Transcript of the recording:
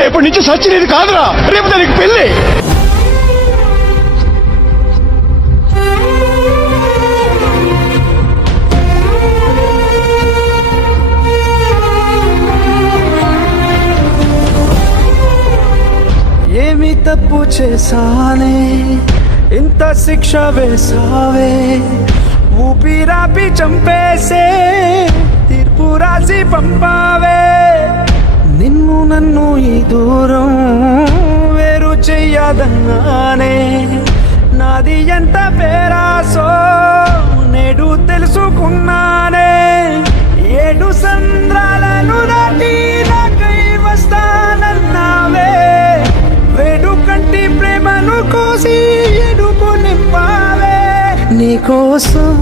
రేపటి నుంచి సచ్చినేది కాదురా, రేపు దానికి పెళ్ళి. ఏమి తప్పు చేశానే, ఇంత శిక్ష వేసావే, ఊపిరాపి చంపేసే తీర్పు రాసి పంపావే. నిన్ను నన్ను ఈ దూరం వేరు చెయ్యదన్నానే, నాది ఎంత పేరాసో నేడు తెలుసుకున్నానే. 7 సంద్రాలను దాటి నాకై వస్తానన్నావే, వేడు కంటి ప్రేమను కోసి ఎడుపు నింపావే. నీకోసం